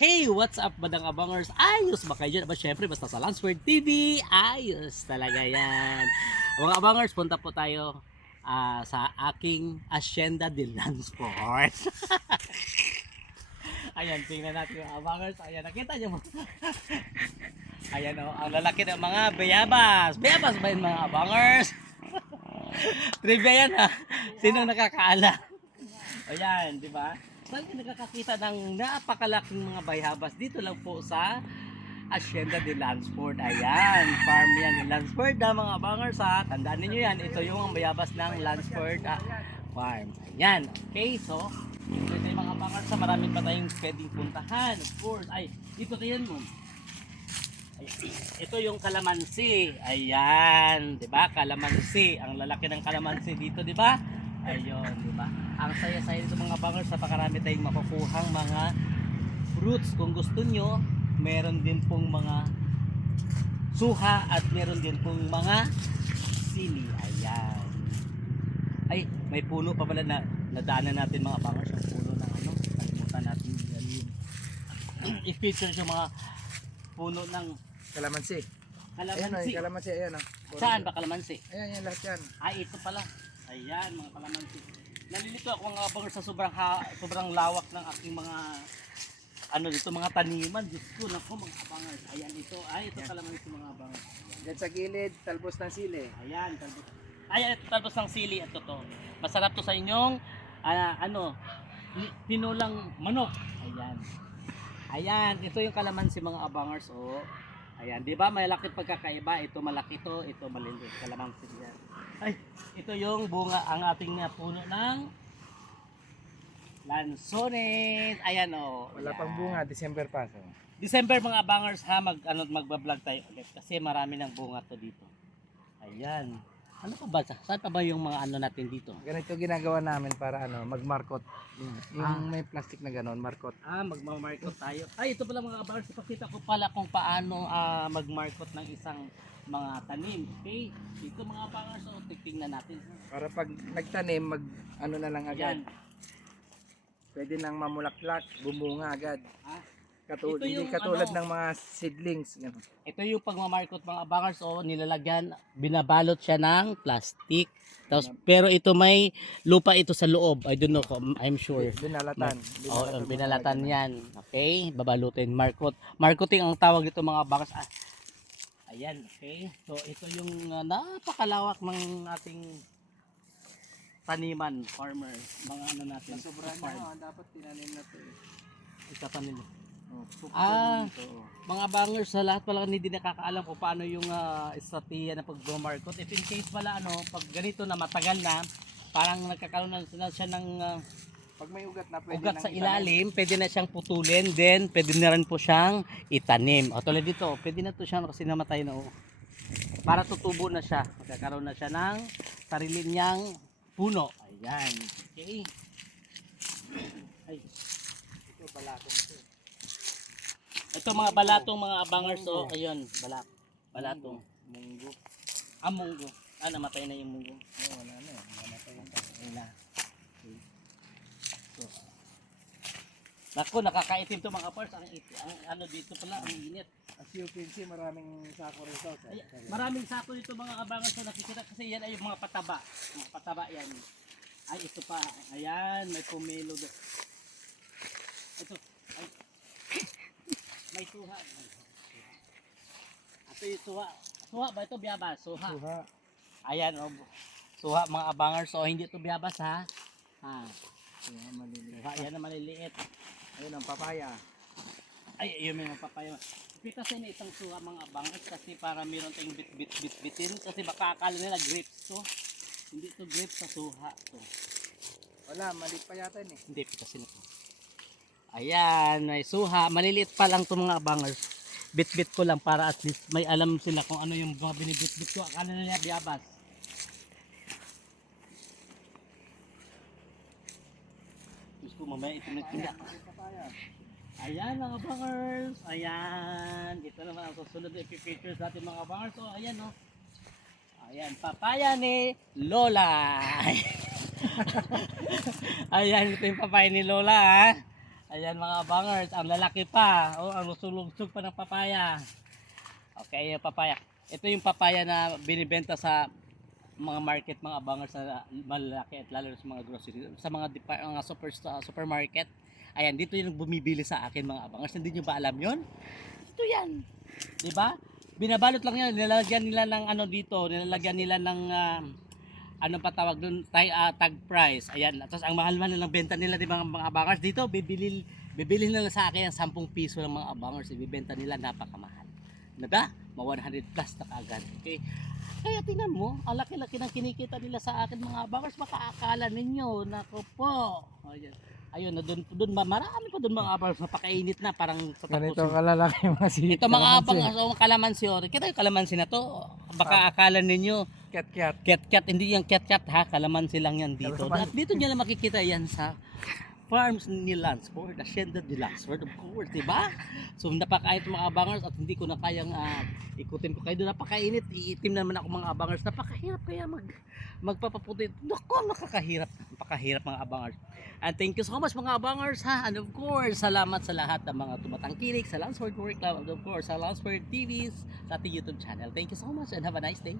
Hey, what's up, Badang Abangers? Ayos ba kayo dyan? Aba, syempre, basta sa Landsword TV, ayos talaga yan. Mga Abangers, punta po tayo sa aking Hacienda de Lansport. Ayan, tingnan natin yung Abangers. Ayan, nakita nyo mo. Ayan o, ang lalaki ng mga bayabas. Bayabas ba yun, mga Abangers? Trivia yan ha. Sinong nakakaala? Ayan, di ba? Saan ka nakakakita ng napakalaking mga bayhabas? Dito lang po sa Hacienda de Lansport. Ayan, farm yan ni Lansport mga bangers ha. Tandaan niyo yan, ito yung bayhabas ng Lansport farm. Ayan, okay, so ito yung mga bangers ha, marami pa tayong pwedeng puntahan. Of course, ay, dito kayan mo. Ito yung kalamansi. Ayan, 'di ba? Kalamansi. Ang lalaki ng kalamansi dito, 'di ba? Ayun, 'di ba? Ang saya-saya nito mga bangers, sa pakarami tayong makukuhang mga fruits. Kung gusto nyo, meron din pong mga suha at meron din pong mga sili. Ayan. Ay, may puno pa pala na nadaanan natin mga bangers. Ang puno ng ano, kalimutan natin yan yun. I-feature yung mga puno ng Kalamansi. Ayan o, kalamansi. yung kalamansi, ayan o. Saan ba kalamansi? Ayan, yan lahat yan. Ay, ito pala. Ayan, mga kalamansi. Nalilito ako mga bangers sa sobrang lawak ng aking mga ano dito, mga taniman. Diyos ko, naku mga bangers. Ayan, ito. Ay, ito kalamansi mga bangers. Diyan sa gilid, talbos ng sili. Ayan, talbos. Ay, ito talbos ng sili at to. Masarap to sa inyong ano, tinulang manok. Ayan. Ayan, ito yung kalamansi mga abangers. Oh. Ayan, di ba may laki pagkakaiba? Ito malaki to, ito maliliit. Kalamansi yan. Ay, ito yung bunga, ang ating puno ng lansones. Ayan oh. Wala Ayan. pang bunga, December pa. So. December mga bangers ha, magba-vlog tayo ulit kasi marami ng bunga to dito. Ayan. Ano pa ba? Saan pa ba yung mga ano natin dito? Ganito ginagawa namin para ano, mag-markot. Yung may plastic na ganon, markot. Magma-markot tayo. Ay, ito pala mga bangers, ipakita ko pala kung paano mag-markot ng isang mga tanim. Okay? Dito mga bangers, so tingnan natin. Para pag nagtanim, mag ano na lang agad. Ayan. Pwede nang mamulaklak, bumunga agad. Ah, Katulad, ito yung hindi katulad ano, ng mga seedlings. Ganun. ito yung pagmamarkot mga bangers, nilalagyan, binabalot siya ng plastic. Tapos, pero ito may lupa ito sa loob. I don't know, I'm sure. Binalatan. Binalatan yan. Okay, babalutin. Marketing ang tawag dito mga bangers. Ayan, okay. So, ito yung napakalawak ng ating taniman, farmer. Mga ano natin. Sobrang farm. na, dapat tinanim na ito. Itapanin mo. Oh, Mga bangers, sa lahat pala hindi nakakaalam kung paano yung estratehiya ng pag-market. If in case pala pag ganito na matagal na, parang nagkakaroon na siya ng pag may ugat na, pwede ugat nang sa itanim. ilalim, pwede na siyang putulin, then pwede na rin po siyang itanim. O tulad dito, pwede na to siya kasi namatay na. Para tutubo na siya, magkakaroon na siya ng sarili niyang puno. Ayan. Okay. Ay. Ito, balatong ito. Ito mga balatong mga abangers, ayun, balatong. Munggo. Munggo. Namatay na yung munggo. Oo, wala na. Namatay yung Ayun na. Okay. So, naku, nakakaitim to mga pars. Ang ano dito pala, ang init. As you can see, maraming sako rito. Ay, maraming sako dito mga abangers na nakikita kasi yan ay yung mga pataba. Mga pataba yan. Ay, ito pa. Ayan, may pumelo doon. Ito. Ay. May suha. Ito yung suha. Suha ba ito? Biyabas? Suha. Suha. Ayan, suha mga abangers. Hindi ito biyabas ha. Suha, maliliit. Suha, yan na maliliit. Ayun ang papaya. Ay, yun may papaya. Pitasin na itong suha mga abangers kasi para meron tayong bitin. Kasi baka akala nila grapes to. Hindi to grapes sa suha to. Wala, maliit pa yata yun eh. Hindi, pitasin ito. Ayan, may suha. Maliliit pa lang itong mga abangers. Bit-bit ko lang para at least may alam sila kung ano yung mga binibit-bit ko. Akala nila biyabas. Gusto ko mamaya itinit-tinit. Ayan mga bangers. Ayan. Ito naman ang susunod na ipipictures natin mga bangers. Ayan o. Ayan, papaya ni Lola. Ayan, ito yung papaya ni Lola ha. Ayan mga abangers, ang lalaki pa. Oh, ang lusog-lusog pa ng papaya. Okay, yung papaya. Ito yung papaya na binibenta sa mga market, mga abangers na malalaki at lalo sa mga grocery, sa mga supermarket. Ayan, dito yung bumibili sa akin mga abangers. Hindi nyo ba alam yon? Ito yan. 'Di ba? Binabalot lang yan, nilalagyan nila ng ano dito, nilalagyan nila ng ano pa tawag doon, tag price. Ayan, tapos ang mahal-mahal ng benta nila di mga abangers dito, bibili nila sa akin ang 10 piso ng mga abangers, ibebenta nila napakamahal. Diba? Ma 100 plus na kaagad. Okay? Kaya tingnan mo, ang laki-laki ng kinikita nila sa akin mga abangers, baka akala ninyo, nako po. Ayan. Ayun, na doon marami pa doon mga abangers, napakainit na parang sa Ganito tapusin. kalalaki yung mga sili. Ito mga abang, kalamansi, oh. Kita yung kalamansi na to. Baka akala ninyo, Cat-cat. cat-cat, hindi yung cat-cat ha, kalamansi lang yan dito. Kalamansi. At dito nyo na makikita yan sa farms ni Lansford, Hacienda de Lansford, of course, diba? So napakainit mga abangers at hindi ko na kayang ikutin ko kayo doon. Napakainit, iitim naman ako mga abangers. Napakahirap kaya magpapaputi. Naku, napakahirap mga abangers. And thank you so much mga abangers ha. And of course, salamat sa lahat ng mga tumatangkilik sa Lansford Work Club and of course sa Lansford TVs sa ating YouTube channel. Thank you so much and have a nice day.